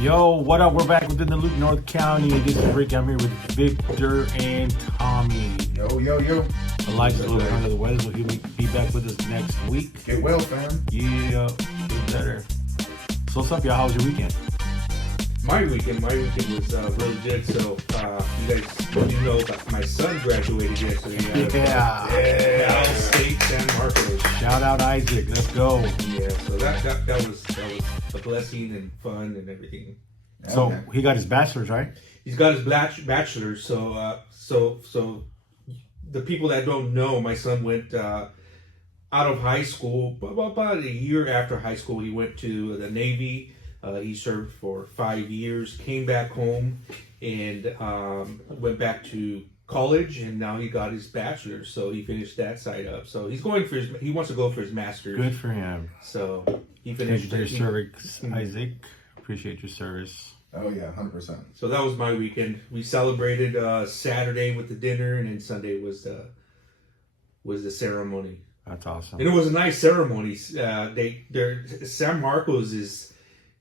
Yo, what up? We're back within the Loop, North County. This is Rick. I'm here with Victor and Tommy. Yo. Elijah's a little bit under the weather, so he'll be back with us next week. Get well, fam. Yeah, get better. So what's up, y'all? How was your weekend? My weekend was really good. So you guys know that my son graduated yesterday. Yeah. Cal State San Marcos. Shout out Isaac. Let's go. Yeah. So that was a blessing and fun and everything. So he got his bachelor's, right? He's got his bachelor's. So the people that don't know, my son went out of high school about a year after high school. He went to the Navy. He served for 5 years, came back home, and went back to college, and now he got his bachelor's. So he finished that side up. So he wants to go for his master's. Good for him. So he finished. Thank you for your service, Isaac. Appreciate your service. Oh yeah, 100%. So that was my weekend. We celebrated Saturday with the dinner, and then Sunday was the ceremony. That's awesome. And it was a nice ceremony. San Marcos is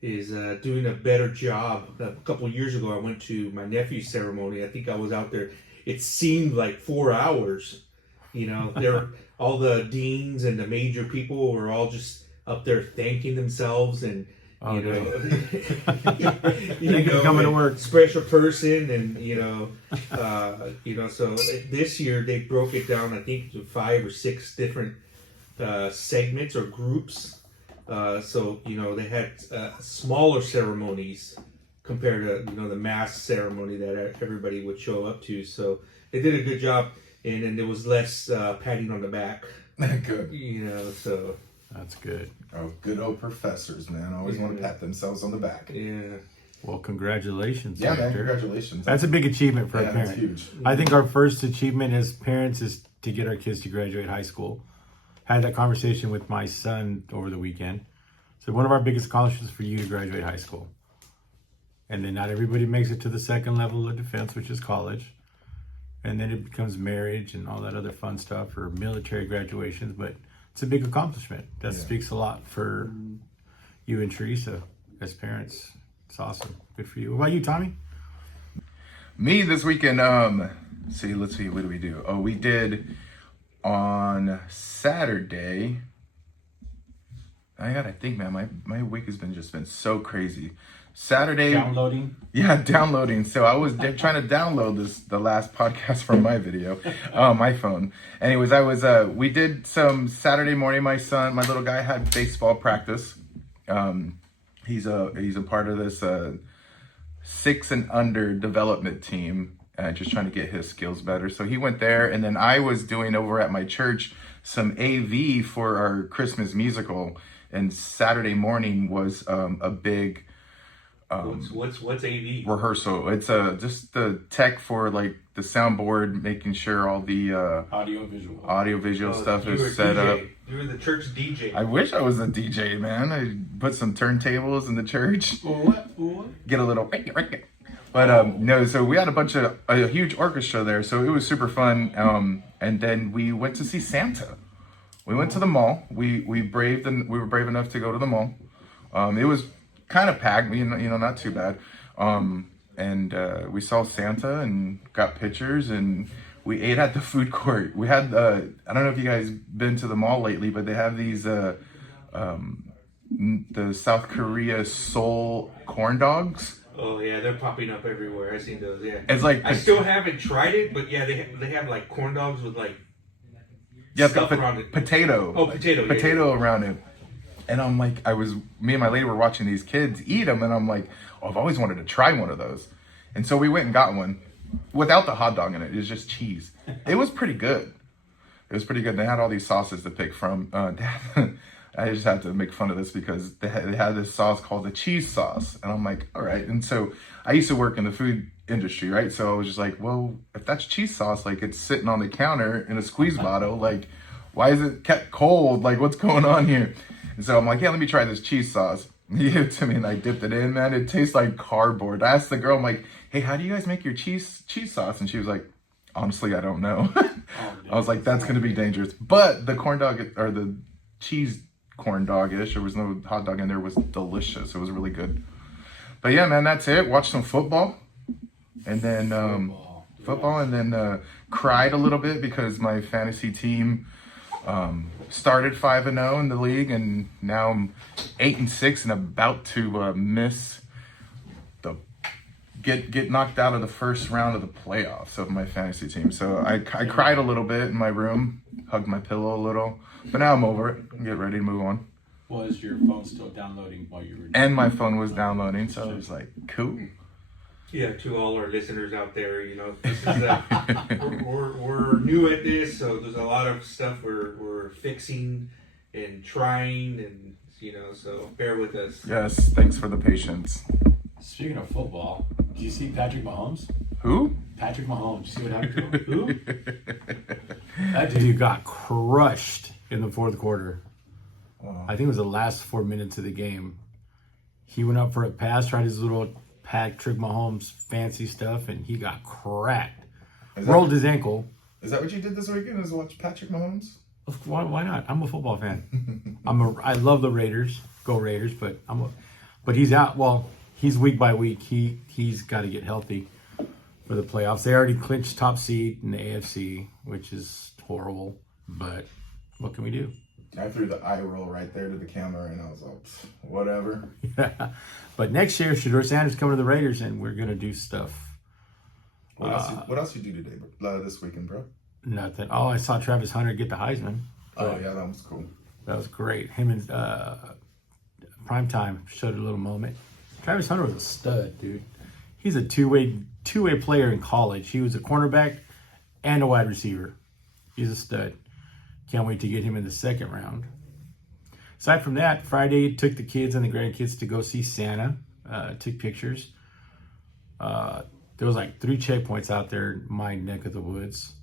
doing a better job. A couple of years ago, I went to my nephew's ceremony. I think I was out there. It seemed like 4 hours. You know, all the deans and the major people were all just up there thanking themselves and. Coming to work. Special person, and So this year they broke it down. I think to 5 or 6 different segments or groups. So they had smaller ceremonies compared to the mass ceremony that everybody would show up to. So they did a good job, and then there was less patting on the back. Good. So. That's good. Oh, good old professors, man. Always want to pat themselves on the back. Yeah. Well, congratulations. Yeah, Victor. man. Congratulations. That's a big achievement for a parent. That's huge. I think our first achievement as parents is to get our kids to graduate high school. Had that conversation with my son over the weekend. So one of our biggest accomplishments for you to graduate high school. And then not everybody makes it to the second level of defense, which is college. And then it becomes marriage and all that other fun stuff, or military graduations. But it's a big accomplishment. That speaks a lot for you and Teresa as parents. It's awesome. Good for you. What about you, Tommy? Me this weekend, let's see, what did we do? Oh, we did on Saturday. I gotta think, man, my week has been so crazy. Saturday. Downloading? Yeah, downloading. So I was trying to download the last podcast from my video, my phone. Anyways, we did some Saturday morning. My little guy had baseball practice. He's a part of this 6 and under development team, just trying to get his skills better. So he went there, and then I was doing over at my church some AV for our Christmas musical. And Saturday morning was a big What's AV? rehearsal. It's just the tech for like the soundboard, making sure all the audio visual stuff is set up. You were the church DJ. I wish I was a DJ, man. I put some turntables in the church. What? Get a little. But no, so we had a huge orchestra there, so it was super fun. And then we went to see Santa. We went to the mall. We were brave enough to go to the mall. It was kind of packed, not too bad. And we saw Santa and got pictures, and we ate at the food court. We had I don't know if you guys been to the mall lately, but they have these the South Korea Seoul corn dogs. Oh yeah, they're popping up everywhere. I've seen those. Yeah, it's like I still haven't tried it, but yeah, they have like corn dogs with like stuff around it. Potato. Oh, potato. Potato around it. And I'm like, me and my lady were watching these kids eat them, and I'm like, oh, I've always wanted to try one of those. And so we went and got one without the hot dog in it. It was just cheese. It was pretty good. They had all these sauces to pick from. I just have to make fun of this because they had this sauce called the cheese sauce. And I'm like, all right. And so I used to work in the food industry, right? So I was just like, well, if that's cheese sauce, like it's sitting on the counter in a squeeze bottle, like why is it kept cold? Like what's going on here? And so I'm like, yeah, let me try this cheese sauce. He gave it to me and I dipped it in, man. It tastes like cardboard. I asked the girl, I'm like, hey, how do you guys make your cheese sauce? And she was like, honestly, I don't know. I was like, that's going to be dangerous. But the corn dog, or the cheese corn dog-ish, there was no hot dog in there, was delicious. It was really good. But yeah, man, that's it. Watched some football, and then cried a little bit because my fantasy team started 5-0 in the league, and now I'm 8-6 and about to miss the get knocked out of the first round of the playoffs of my fantasy team. So I cried a little bit in my room, hugged my pillow a little, but now I'm over it and get ready to move on. Was your phone still downloading while you were? And my phone was downloading, so I was like, cool. Yeah, to all our listeners out there, this is we're new at this, so there's a lot of stuff we're fixing and trying, and so bear with us. Yes, thanks for the patience. Speaking of football, did you see Patrick Mahomes? Who? Patrick Mahomes. You see what happened to him? Who? That dude got crushed in the fourth quarter. I think it was the last 4 minutes of the game. He went up for a pass, tried his little Patrick Mahomes fancy stuff, and he got cracked. Rolled his ankle. Is that what you did this weekend? Is watch Patrick Mahomes? Why not? I'm a football fan. I love the Raiders. Go Raiders! But he's out. Well, he's week by week. He's got to get healthy for the playoffs. They already clinched top seed in the AFC, which is horrible. But what can we do? I threw the eye roll right there to the camera, and I was like, whatever. Yeah. But next year, Shedeur Sanders coming to the Raiders, and we're gonna do stuff. What else you do today, this weekend, bro? Nothing. Oh, I saw Travis Hunter get the Heisman. Oh yeah, that was cool. That was great. Him and Primetime showed a little moment. Travis Hunter was a stud, dude. He's a two-way player in college. He was a cornerback and a wide receiver. He's a stud. Can't wait to get him in the second round. Aside from that, Friday took the kids and the grandkids to go see Santa. Took pictures. There was like 3 checkpoints out there in my neck of the woods.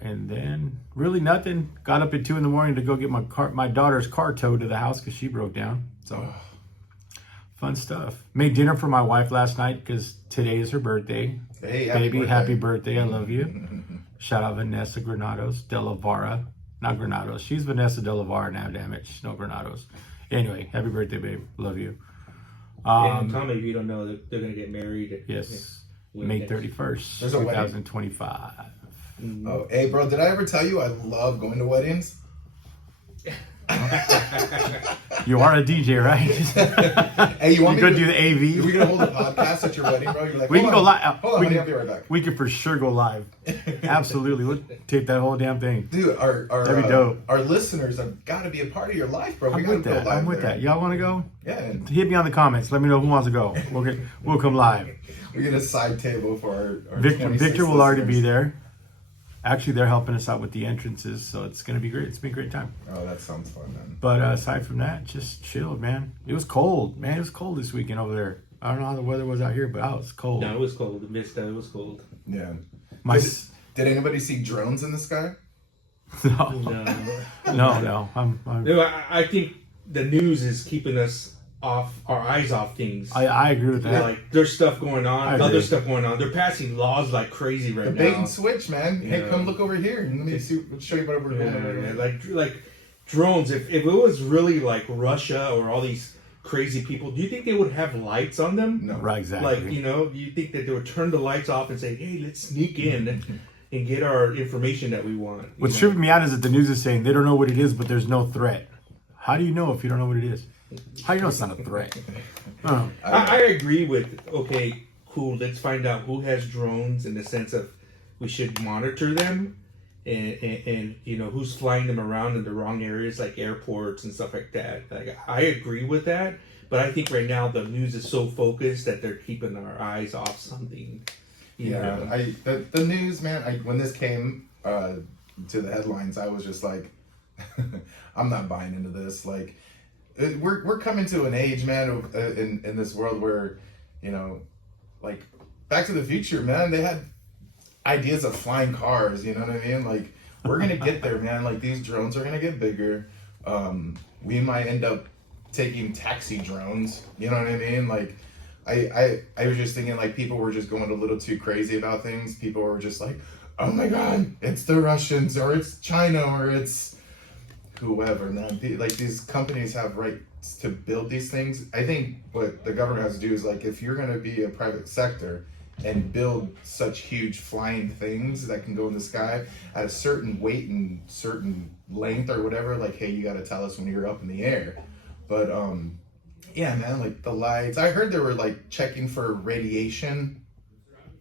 And then really nothing. Got up at 2 a.m. to go get my daughter's car towed to the house because she broke down. So fun stuff. Made dinner for my wife last night because today is her birthday. Hey, happy birthday. I love you. Shout out Vanessa Granados, Delavara. Not Granados. She's Vanessa Delavara now, damn it. She's no Granados. Anyway, happy birthday, babe. Love you. And Tommy, if you don't know, they're going to get married. Yes. May 31st, There's a wedding? 2025. Oh, hey, bro, did I ever tell you I love going to weddings? You are a DJ, right? Hey, you want you me to do the AV? Are we going to hold a podcast at your wedding, bro? You're like, We can go live. Hold on, I'll be right back. We can for sure go live. Absolutely. We'll tape that whole damn thing. Dude, That'd be dope. Our listeners have got to be a part of your life, bro. I'm with that. Y'all want to go? Yeah. And Hit me on the comments. Let me know who wants to go. We'll come live. we get a side table for our Victor will already be listeners. there. Actually, they're helping us out with the entrances, so it's going to be great. It's been a great time. Oh, that sounds fun, man. But aside from that, just chilled, man. It was cold, man. It was cold this weekend over there. I don't know how the weather was out here, but it was cold. No, it was cold. The mist, it was cold. Yeah. My Did anybody see drones in the sky? No. No, I think the news is keeping us our eyes off things. I agree with that. Like there's stuff going on, I other agree. stuff going on. They're passing laws like crazy right The now. bait and switch, man. Hey, Yeah. come look over here. Let me show you what we're doing over Yeah, here. like drones. If it was really like Russia or all these crazy people, do you think they would have lights on them? No. Right, exactly. Like, you think that they would turn the lights off and say, "Hey, let's sneak in and get our information that we want." What's tripping me out is that the news is saying they don't know what it is, but there's no threat. How do you know if you don't know what it is? How do you know it's not a threat? I agree with, okay, cool, let's find out who has drones in the sense of we should monitor them and who's flying them around in the wrong areas like airports and stuff like that. Like, I agree with that, but I think right now the news is so focused that they're keeping our eyes off something. You know? The news, man. When this came to the headlines, I was just like, I'm not buying into this. Like, we're coming to an age, man, in this world where, like Back to the Future, man. They had ideas of flying cars. You know what I mean? Like, we're gonna get there, man. Like, these drones are gonna get bigger. We might end up taking taxi drones. You know what I mean? Like, I was just thinking, like, people were just going a little too crazy about things. People were just like, oh my God, it's the Russians, or it's China, or it's whoever, man. Like, these companies have right to build these things. I think what the government has to do is like, if you're going to be a private sector and build such huge flying things that can go in the sky at a certain weight and certain length or whatever, like, hey, you got to tell us when you're up in the air. But yeah, man, like the lights. I heard they were like checking for radiation.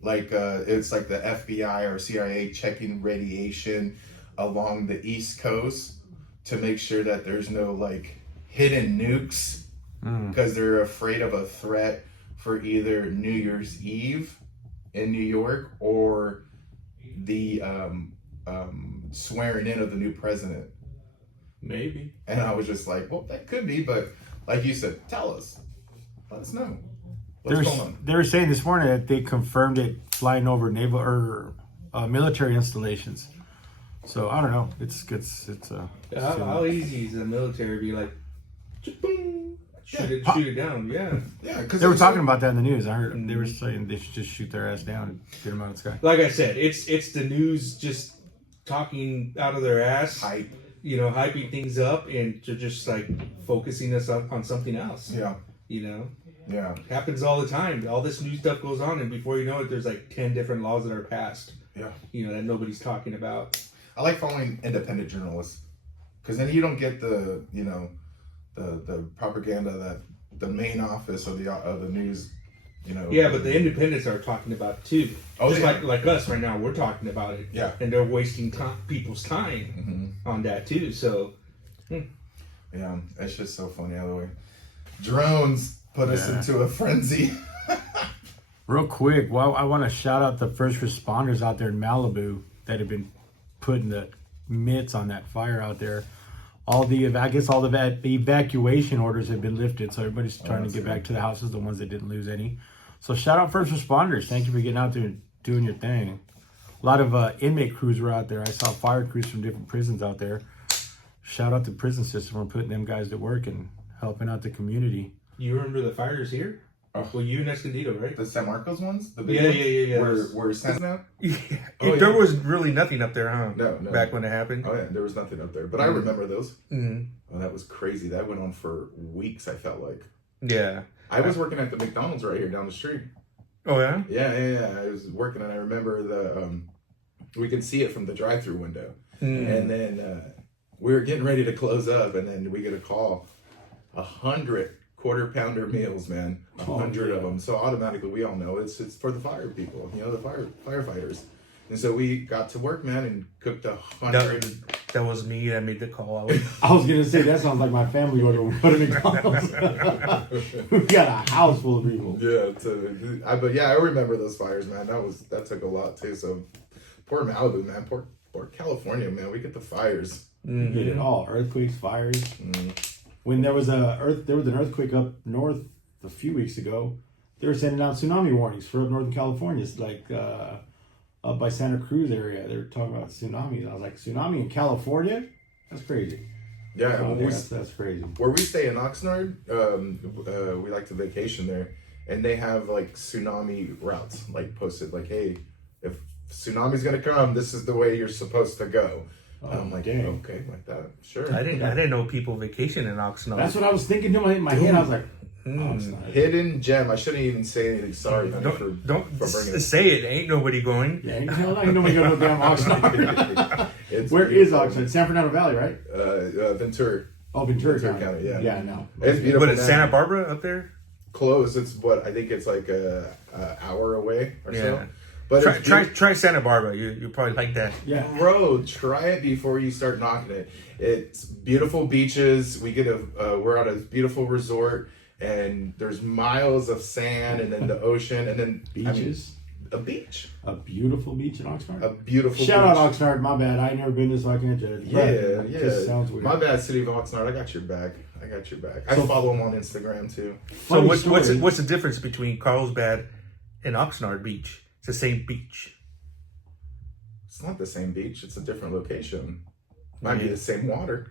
Like it's like the FBI or CIA checking radiation along the East Coast to make sure that there's no like hidden nukes, because they're afraid of a threat for either New Year's Eve in New York or the swearing in of the new president. Maybe. And I was just like, well, that could be, but like you said, tell us. Let us know. What's going on? They were saying this morning that they confirmed it flying over naval or military installations. So I don't know. It's How easy is the military to be like, boom, shoot it down? Yeah. Yeah, because they were talking about that in the news. I heard they were saying they should just shoot their ass down and get them out of the sky. Like I said, it's the news just talking out of their ass, hype. You know, hyping things up and to just like focusing us on something else. Yeah. You know. Yeah. Happens all the time. All this new stuff goes on, and before you know it, there's like 10 different laws that are passed. Yeah. You know, that nobody's talking about. I like following independent journalists, because then you don't get the, you know, the propaganda that the main office of the news, you know. Yeah, but the independents are talking about it too. Oh, just yeah. like us right now, we're talking about it. Yeah. And they're wasting people's time on that too. So. Yeah, it's just so funny how the way drones put us into a frenzy. Real quick, well, I want to shout out the first responders out there in Malibu that have been putting the mitts on that fire out there. All the evacuation orders have been lifted, so everybody's trying to get back to the houses, the ones that didn't lose any. So shout out first responders. Thank you for getting out there and doing your thing. A lot of inmate crews were out there. I saw fire crews from different prisons out there. Shout out the prison system for putting them guys to work and helping out the community. You remember the fires here? Well, you and Escondido, right? The San Marcos ones? The big Yeah. Where it's now? Yeah. Oh, There yeah. was really nothing up there, huh? No. Back when it happened. Oh yeah, there was nothing up there. But I remember those. Mm-hmm. Oh, that was crazy. That went on for weeks, I felt like. Yeah. I was working at the McDonald's right here down the street. Oh, yeah? Yeah. I was working, and I remember we could see it from the drive-through window. And then we were getting ready to close up, and then we get a call. 100 quarter-pounder meals, man. 100 of them. So automatically, we all know it's for the fire people, you know, the firefighters. And so we got to work, man, and cooked 100. That was me that made the call. I was gonna say that sounds like my family order when we go to McDonald's. We got a house full of people. Yeah, but yeah, I remember those fires, man. That took a lot too. So poor Malibu, man. Poor California, man. We get the fires. We get it all. Earthquakes, fires. When there was an earthquake up north a few weeks ago, they were sending out tsunami warnings for up Northern California. It's like up by Santa Cruz area. They were talking about tsunamis. I was like, tsunami in California? That's crazy. Yeah, that's crazy. Where we stay in Oxnard, we like to vacation there, and they have like tsunami routes like posted, like, hey, if tsunami's gonna come, this is the way you're supposed to go. And I'm like, dang. okay, like that, sure. I didn't know people vacation in Oxnard. That's what I was thinking in my head. I was like, Oxnard. Hidden gem. I shouldn't even say anything. Sorry, honey, Don't for bringing it. say it. Ain't nobody going. Yeah, ain't nobody got no damn Oxnard. It's Where beautiful. is Oxnard? San Fernando Valley, right? Ventura. Oh, Ventura County, yeah. Yeah, no. It's beautiful. But it's man. Santa Barbara up there? Close. It's what I think it's like a hour away or so. Yeah. But Try Santa Barbara. You probably like that. Yeah. Bro, try it before you start knocking it. It's beautiful beaches. We're at a beautiful resort, and there's miles of sand, and then the ocean, and then Beaches. a beach. A beautiful beach in Oxnard. A beautiful Shout beach. out Oxnard. My bad. I ain't never been there, so I can't judge. Yeah. It just sounds weird. My bad, City of Oxnard. I got your back. I follow him on Instagram too. So Funny what's story. the difference between Carlsbad and Oxnard Beach? It's the same beach. It's not the same beach. It's a different location. Might be the same water.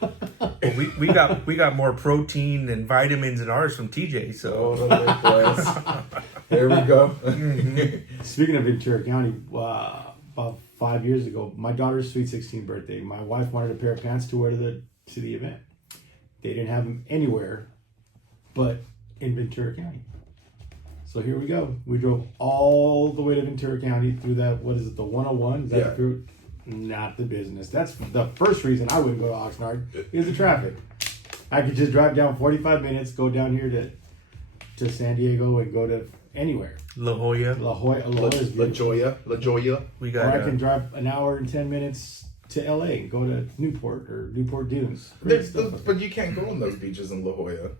Well, we got more protein and vitamins in ours from TJ. So There we go. Speaking of Ventura County, about 5 years ago, my daughter's sweet 16th birthday, my wife wanted a pair of pants to wear to the event. They didn't have them anywhere but in Ventura County. So here we go. We drove all the way to Ventura County through that, what is it, the 101? Is that through? Not the business. That's the first reason I wouldn't go to Oxnard is the traffic. I could just drive down 45 minutes, go down here to San Diego and go to anywhere. La Jolla. La is La beautiful. Jolla. We Or got. I can drive an hour and 10 minutes to LA and go to Newport or Newport Dunes. Great stuff. But you can't go on those beaches in La Jolla.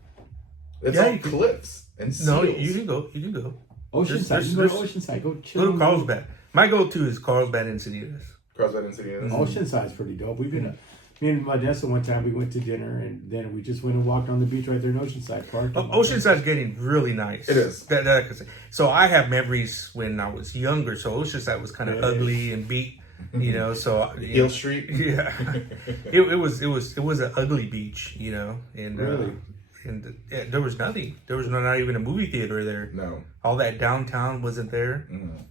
It's Yeah, all you can. cliffs and seals. No, you can go. You can go. Oceanside. You go to Oceanside. Go chill. Go to Carlsbad. My go-to is Carlsbad and Encinitas. Carlsbad and Encinitas. Oceanside's pretty dope. We've been, me and Modesta one time, we went to dinner and then we just went and walked on the beach right there in Oceanside Park. Oceanside's getting really nice. It is. That I can say. So I have memories when I was younger. So Oceanside was kind of ugly and beat, you know. So Hill Street. Yeah, it was an ugly beach, you know, and Really? and there was nothing. There was not even a movie theater there. No. All that downtown wasn't there.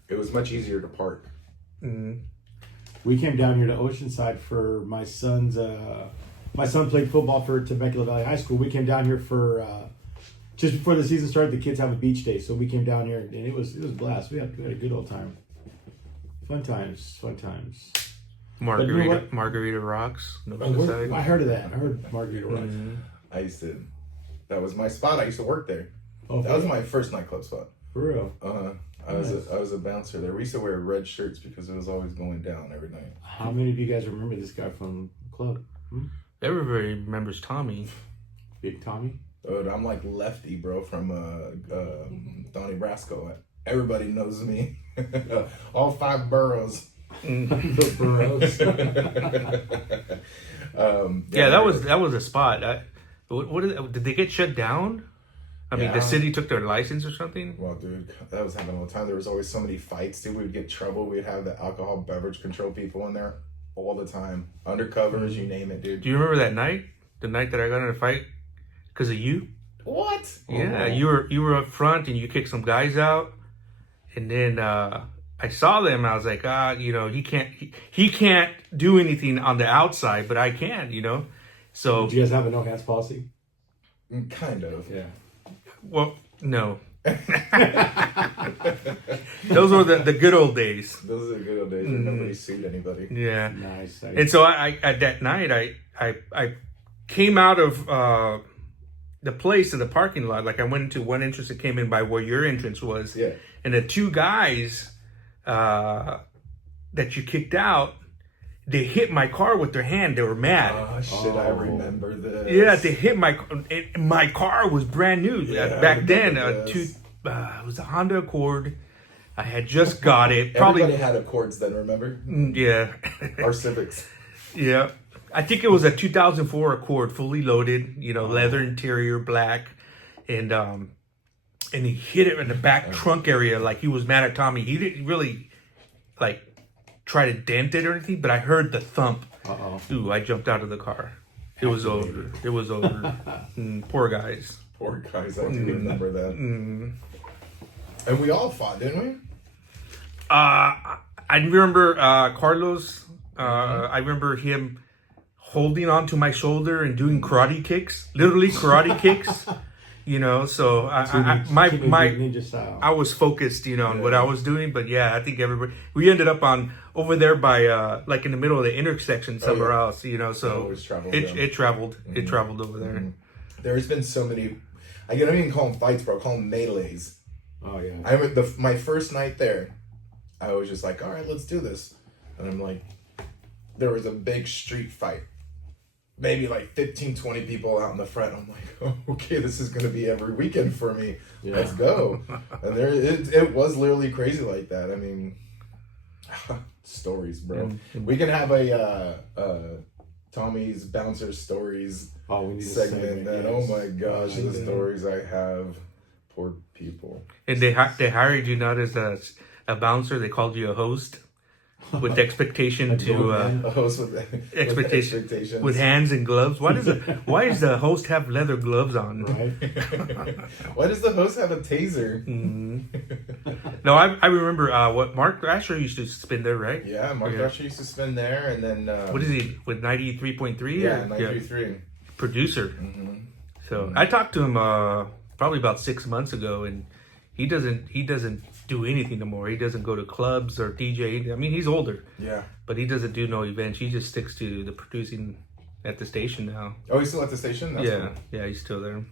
It was much easier to park. We came down here to Oceanside for my son's, my son played football for Temecula Valley High School. We came down here for, just before the season started, the kids have a beach day. So we came down here and it was a blast. We had a good old time. Fun times. Margarita Rocks. No Oceanside. I heard of that. I heard Margarita Rocks. I used to. That was my spot. I used to work there. Oh, That was my first nightclub spot. for real. I was a bouncer there. We used to wear red shirts because it was always going down every night. How many of you guys remember this guy from the club? Everybody remembers Tommy. Big Tommy? Dude, I'm like Lefty, bro, from Donnie Brasco. Everybody knows me. All 5 boroughs. The Burrows. Yeah, that was a spot. Did they get shut down? I mean, the city took their license or something? Well, dude, that was happening all the time. There was always so many fights, dude. We would get trouble. We'd have the alcohol beverage control people in there all the time. Undercovers, you name it, dude. Do you remember that night? The night that I got in a fight because of you? What? Yeah, you were up front and you kicked some guys out, and then I saw them. And I was like, you know, he can't do anything on the outside, but I can, you know. So Do you guys have a no hands policy? Kind of. Yeah. well, no. Those were the good old days. Those are the good old days when nobody sued anybody. Yeah. Nice. And so I at that night I came out of the place in the parking lot. Like I went into one entrance that came in by where your entrance was. Yeah. And the 2 guys that you kicked out, they hit my car with their hand. They were mad. Oh, shit, I remember this. Yeah, they hit my car was brand new back then. this. It was a Honda Accord. I had just got it. Probably Everybody had Accords then, remember? yeah. Our Civics. Yeah. I think it was a 2004 Accord, fully loaded, you know, leather interior, black, and he hit it in the back trunk area like he was mad at Tommy. He didn't really like try to dent it or anything, but I heard the thump. Ooh, I jumped out of the car. It was over. It was over. Poor guys. Poor guys, I do remember that. And we all fought, didn't we? I remember Carlos. I remember him holding onto my shoulder and doing karate kicks, literally karate kicks. You know, so Ninja style. I was focused, you know, on what I was doing. But yeah, I think we ended up over there by like in the middle of the intersection somewhere else, you know. So it traveled over there. There's been so many. I don't even call them fights, bro. I call them melees. Oh yeah. I remember my first night there. I was just like, all right, let's do this. And I'm like, there was a big street fight. Maybe like 15, 20 people out in the front. I'm like, oh, okay, this is going to be every weekend for me. Yeah. Let's go. And it was literally crazy like that. I mean, stories, bro. We can have a Tommy's Bouncer Stories segment. And oh my gosh, the stories I have. Poor people. And they hired you not as a bouncer. They called you a host. With expectation a host with expectations with hands and gloves. Why does the host have leather gloves on? Right. Why does the host have a taser? No, I remember what Mark Thrasher used to spin there, right? Yeah, Mark Thrasher used to spin there, and then what is he with 93.3? Yeah, 93.3. producer. So I talked to him probably about 6 months ago, and he doesn't do anything anymore. He doesn't go to clubs or DJ. I mean, he's older, Yeah. but he doesn't do no events. He just sticks to the producing at the station now. Oh, he's still at the station? That's Yeah, cool. yeah, he's still there.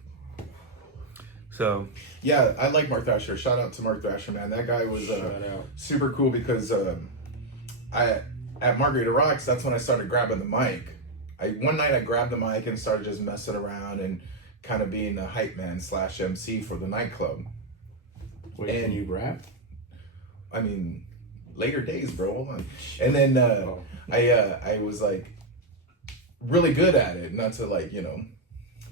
So Yeah, I like Mark Thrasher. Shout out to Mark Thrasher, man. That guy was Shout out. super cool because I at Margarita Rocks, that's when I started grabbing the mic. One night I grabbed the mic and started just messing around and kind of being a hype man / MC for the nightclub. Wait, And- can you rap? I mean, later days, bro. Hold on. And then I was like really good at it. Not to like, you know,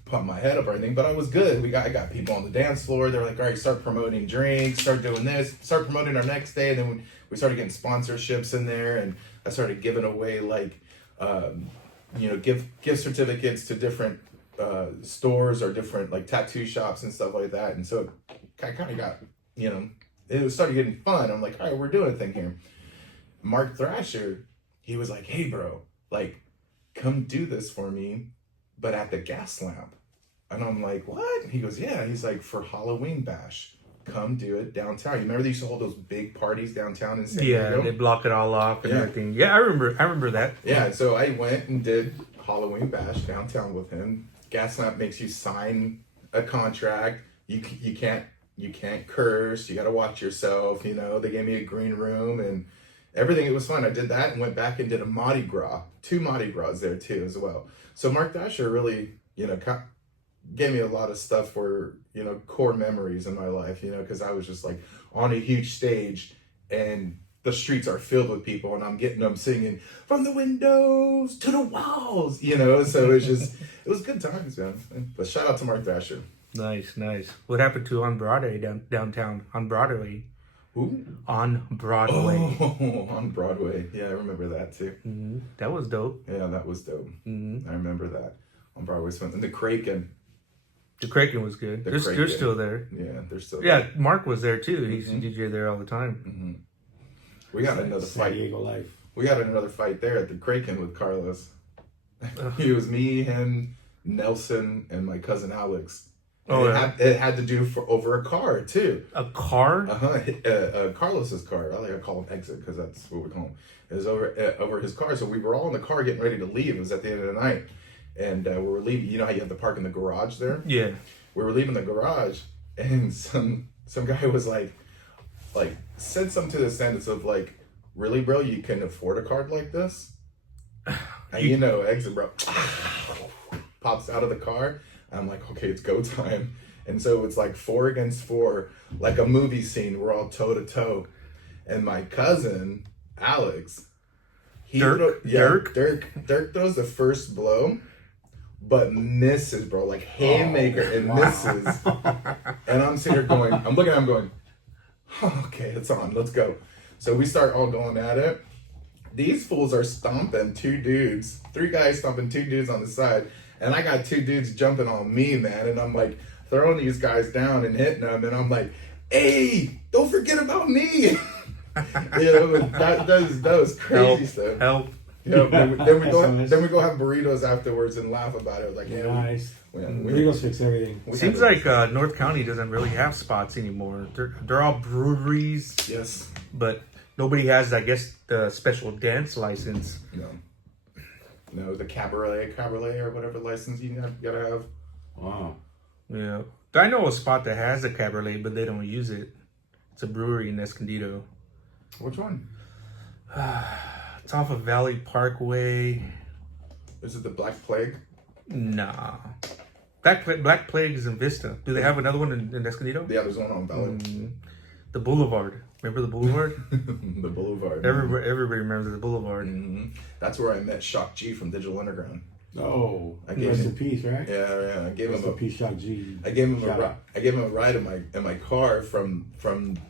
pump my head up or anything, but I was good. I got people on the dance floor. They're like, all right, start promoting drinks, start doing this, start promoting our next day. And then we started getting sponsorships in there, and I started giving away like, you know, gift certificates to different stores or different like tattoo shops and stuff like that. And so I kind of got, you know, it started getting fun. I'm like, all right, we're doing a thing here. Mark Thrasher, he was like, hey, bro, like, come do this for me, but at the gas lamp. And I'm like, what? He goes, yeah. He's like, for Halloween bash, come do it downtown. You remember they used to hold those big parties downtown in San Diego? they block it all off and Yeah. everything. Yeah, I remember that. Yeah, so I went and did Halloween bash downtown with him. Gas lamp makes you sign a contract. You can't curse. You got to watch yourself. You know, they gave me a green room and everything. It was fun. I did that and went back and did a Mardi Gras, 2 Mardi Gras there too as well. So Mark Thrasher really, you know, gave me a lot of stuff for, you know, core memories in my life, you know, because I was just like on a huge stage and the streets are filled with people and I'm getting them singing from the windows to the walls, you know. So it was good times, man. But shout out to Mark Thrasher. Nice. What happened to On Broadway downtown? On Broadway. Ooh. On Broadway. Oh, on Broadway. Yeah, I remember that too. That was dope. Yeah, that was dope. I remember that. On Broadway. And the Kraken. The Kraken was good. They're Kraken. still there. Yeah, they're still Yeah, there. Mark was there too. He's DJ there all the time. We got another San fight. Diego life. We got another fight there at the Kraken with Carlos. It was me, him, Nelson, and my cousin Alex. And it had to do over a car too. A car? Carlos's car. I call him Exit because that's what we call him. It was over his car. So we were all in the car getting ready to leave. It was at the end of the night, and we were leaving. You know how you have to park in the garage there? Yeah. We were leaving the garage, and some guy was like said something to the sentence of like, "Really, bro? You can afford a card like this?" And you know, Exit, bro, pops out of the car. I'm like, okay, it's go time. And so it's like 4 against 4, like a movie scene. We're all toe to toe. And my cousin, Alex, Dirk throws the first blow, but misses, bro, like haymaker and misses. And I'm sitting here going, I'm looking at him going, oh, okay, it's on, let's go. So we start all going at it. These fools are stomping 3 guys stomping 2 dudes on the side. And I got 2 dudes jumping on me, man. And I'm like throwing these guys down and hitting them. And I'm like, hey, don't forget about me. You know, that was crazy stuff. Help. You know, then we go have burritos afterwards and laugh about it. Like, Nice. we Burritos fix everything. Seems like North County doesn't really have spots anymore. They're all breweries. Yes. But nobody has, I guess, the special dance license. No, the cabaret or whatever license you gotta have. Wow. Yeah. I know a spot that has a cabaret, but they don't use it. It's a brewery in Escondido. Which one? It's off of Valley Parkway. Is it the Black Plague? Nah. Black Plague is in Vista. Do they have another one in Escondido? Yeah, there's one on Valley. The Boulevard. Remember the Boulevard? The Boulevard. Everybody remembers the Boulevard. That's where I met Shock G from Digital Underground. Oh, gave rest him- in peace, right? Yeah. I gave Rest him in peace, Shock G. I gave him Shout out. a ride in my car from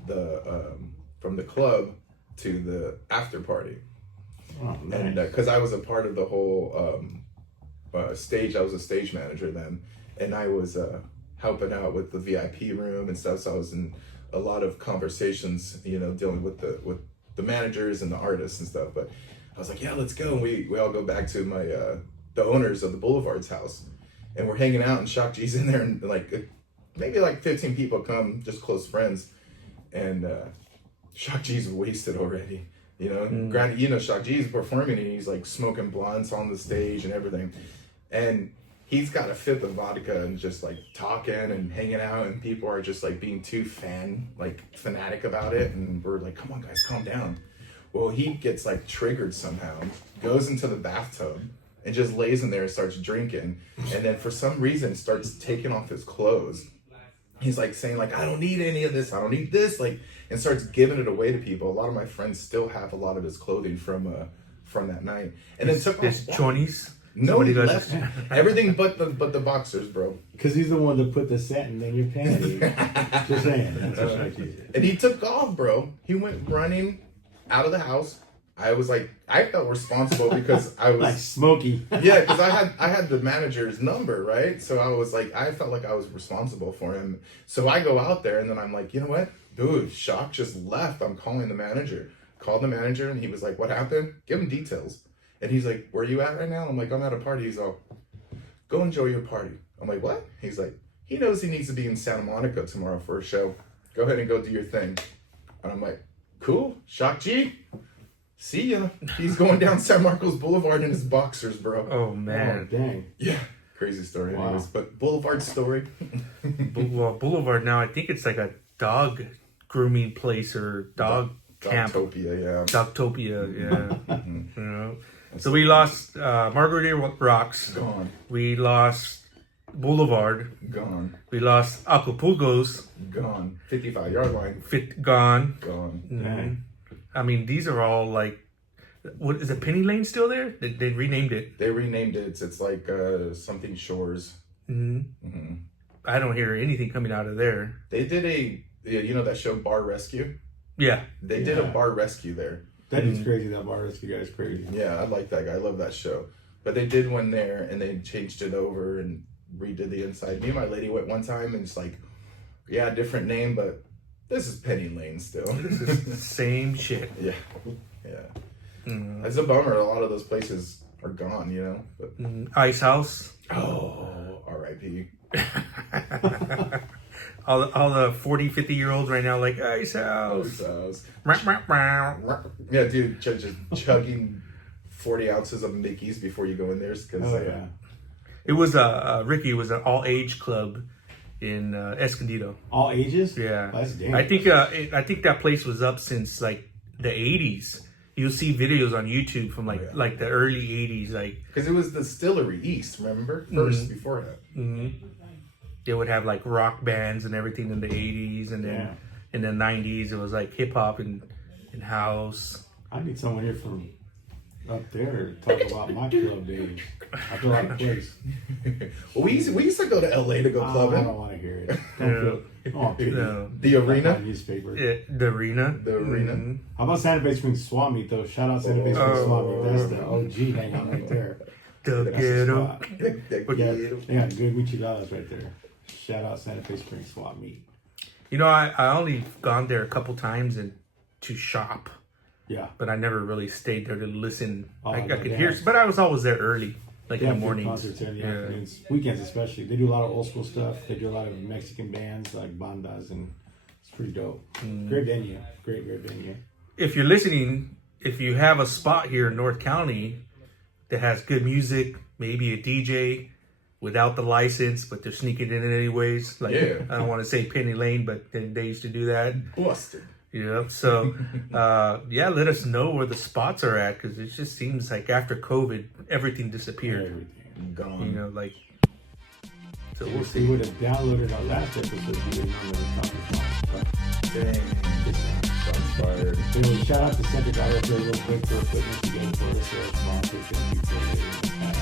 the club to the after party. Oh, nice. And because I was a part of the whole stage, I was a stage manager then, and I was helping out with the VIP room and stuff. So I was in a lot of conversations, you know, dealing with the managers and the artists and stuff. But I was like, yeah, let's go. And we all go back to my the owners of the Boulevard's house, and we're hanging out, and Shock G's in there, and like maybe like 15 people come, just close friends, and Shock G's wasted already. You know, granted, you know, Shock G's performing, and he's like smoking blunts on the stage and everything, and he's got a fifth of vodka and just like talking and hanging out, and people are just like being too fanatic about it, and we're like, come on guys, calm down. Well, he gets like triggered somehow, goes into the bathtub and just lays in there and starts drinking, and then for some reason starts taking off his clothes. He's like saying like, I don't need any of this, I don't need this, like, and starts giving it away to people. A lot of my friends still have a lot of his clothing from that night, and then took his off. chonies. No, he left everything but the boxers, bro. Because he's the one that put the satin in your panties. Just saying. That's what Shock G said. And he took off, bro. He went running out of the house. I was like, I felt responsible because I was Like Smokey. yeah, because I had the manager's number, right? So I was like, I felt like I was responsible for him. So I go out there, and then I'm like, you know what, dude, Shock just left. I'm calling the manager. Called the manager, and he was like, what happened? Give him details. And he's like, where are you at right now? I'm like, I'm at a party. He's all, go enjoy your party. I'm like, what? He's like, he knows he needs to be in Santa Monica tomorrow for a show. Go ahead and go do your thing. And I'm like, cool, Shock G. See ya. He's going down San Marcos Boulevard in his boxers, bro. Oh man. Oh, dang. Yeah. Crazy story Wow. anyways. But Boulevard story. Well, Boulevard now, I think it's like a dog grooming place or dog camp. Dogtopia, yeah. Dogtopia, yeah. You know. So we lost Margarita Rocks. Gone. We lost Boulevard. Gone. We lost Acapulco's. Gone. 55-yard line. Gone. Gone. Dang. I mean, these are all like, what is it? Penny Lane still there? They renamed it. They renamed it. It's like something Shores. I don't hear anything coming out of there. They did you know that show Bar Rescue? Yeah. They did a bar rescue there. That dude's crazy. That bar rescue guy's crazy. Yeah, I like that guy. I love that show. But they did one there, and they changed it over and redid the inside. Me and my lady went one time, and it's like, yeah, different name, but this is Penny Lane still. This is the same shit. Yeah, yeah. It's a bummer. A lot of those places are gone, you know. But Ice House. oh, R.I.P. all the 40, 50-year-olds right now like, Ice House. Yeah, dude, just chugging 40 ounces of Mickey's before you go in there. Cause, Oh, yeah. It was Ricky, it was an all-age club in Escondido. All ages? Yeah. That's damn. I think that place was up since like the 80s. You'll see videos on YouTube from like the early 80s, like because it was the Distillery East, remember? First, before that. they would have like rock bands and everything in the 80s, and then in the 90s it was like hip hop and house. I need someone here from up there to talk about my club days. I feel like a place. Well, we used to go to LA to go I clubbing. don't want to hear it. Don't feel, No. The arena. Newspaper. The arena. The arena. How about Santa Fe Springs Swap Meet though? Shout out Santa Fe Springs Swap Meet. That's the OG hangout right there. The That's the ghetto. spot. Yeah, they got good micheladas right there. Shout out Santa Fe Springs Swap Meet. You know, I only gone there a couple times and to shop, Yeah. but I never really stayed there to listen. Oh, I no, could they hear, have- but I was always there early, like They in have the good mornings. concerts in the afternoons, weekends especially. They do a lot of old school stuff. They do a lot of Mexican bands like bandas, and it's pretty dope. Great venue, great venue. If you're listening, if you have a spot here in North County that has good music, maybe a DJ without the license, but they're sneaking in anyways. Like, Yeah. I don't want to say Penny Lane, but they used to do that. Busted. You know, so yeah, let us know where the spots are at, because it just seems like after COVID, everything disappeared. Everything. Gone. You know, like, so we'll If you see. would have downloaded our last episode, you didn't know what we're talking about. Dang. Shots fired. Anyway, shout out to Centric IFA real quick for putting us together for us. Sponsors, thank you for it.